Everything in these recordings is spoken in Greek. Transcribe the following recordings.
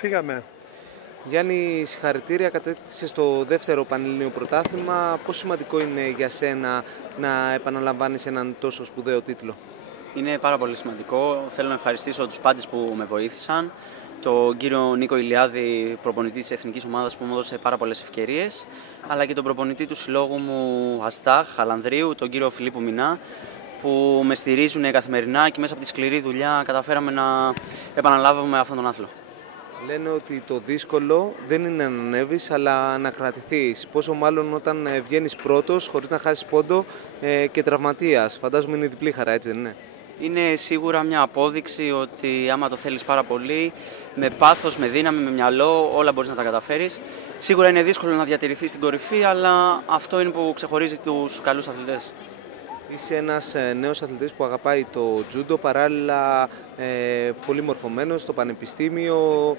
Φύγαμε. Γιάννη, συγχαρητήρια, κατέκτησε στο δεύτερο Πανελλήνιο Πρωτάθλημα. Πόσο σημαντικό είναι για σένα να επαναλαμβάνεις έναν τόσο σπουδαίο τίτλο? Είναι πάρα πολύ σημαντικό. Θέλω να ευχαριστήσω τους πάντες που με βοήθησαν. Τον κύριο Νίκο Ηλιάδη, προπονητή της Εθνικής Ομάδας, που μου έδωσε πάρα πολλές ευκαιρίες, αλλά και τον προπονητή του συλλόγου μου Αστάχ Χαλανδρίου, τον κύριο Φιλίππου Μινά, που με στηρίζουν καθημερινά και μέσα από τη σκληρή δουλειά καταφέραμε να επαναλάβουμε αυτόν τον άθλο. Λένε ότι το δύσκολο δεν είναι να ανέβεις, αλλά να κρατηθείς. Πόσο μάλλον όταν βγαίνεις πρώτος, χωρίς να χάσεις πόντο και τραυματίας. Φαντάζομαι είναι διπλή χαρά, έτσι δεν είναι? Είναι σίγουρα μια απόδειξη ότι άμα το θέλεις πάρα πολύ, με πάθος, με δύναμη, με μυαλό, όλα μπορείς να τα καταφέρεις. Σίγουρα είναι δύσκολο να διατηρηθείς στην κορυφή, αλλά αυτό είναι που ξεχωρίζει τους καλούς αθλητές. Είσαι ένας νέος αθλητής που αγαπάει το τζούντο, παράλληλα πολύ μορφωμένος στο πανεπιστήμιο.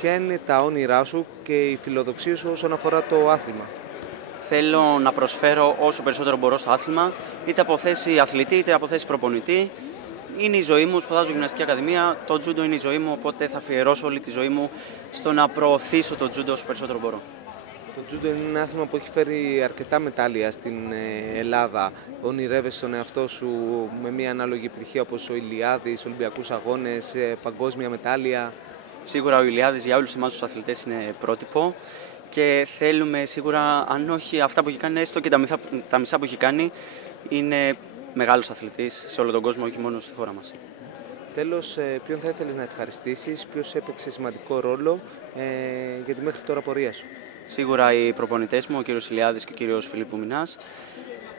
Ποια είναι τα όνειρά σου και οι φιλοδοξίες σου όσον αφορά το άθλημα? Θέλω να προσφέρω όσο περισσότερο μπορώ στο άθλημα, είτε από θέση αθλητή είτε από θέση προπονητή. Είναι η ζωή μου, σπουδάζω γυμναστική ακαδημία, το τζούντο είναι η ζωή μου, οπότε θα αφιερώσω όλη τη ζωή μου στο να προωθήσω το τζούντο όσο περισσότερο μπορώ. Το τζούντο είναι ένα άθλημα που έχει φέρει αρκετά μετάλλια στην Ελλάδα. Ονειρεύεσαι τον εαυτό σου με μια ανάλογη επιτυχία όπως ο Ηλιάδης, Ολυμπιακούς Αγώνες, παγκόσμια μετάλλια? Σίγουρα ο Ηλιάδης για όλους εμάς τους αθλητές είναι πρότυπο και θέλουμε σίγουρα, αν όχι αυτά που έχει κάνει, έστω και τα μισά που έχει κάνει, είναι μεγάλος αθλητής σε όλο τον κόσμο, όχι μόνο στη χώρα μας. Τέλος, ποιον θα ήθελες να ευχαριστήσεις, ποιος έπαιξε σημαντικό ρόλο για τη μέχρι τώρα πορεία σου? Σίγουρα οι προπονητές μου, ο κύριος Ηλιάδης και ο κύριος Φιλίππου Μινάς,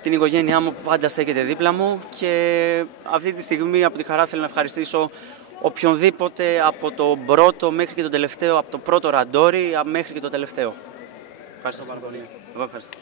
την οικογένειά μου που πάντα στέκεται δίπλα μου και αυτή τη στιγμή από τη χαρά θέλω να ευχαριστήσω οποιονδήποτε από το πρώτο μέχρι και το τελευταίο, από το πρώτο ραντόρι μέχρι και το τελευταίο. Ευχαριστώ πάρα πολύ. Εγώ ευχαριστώ.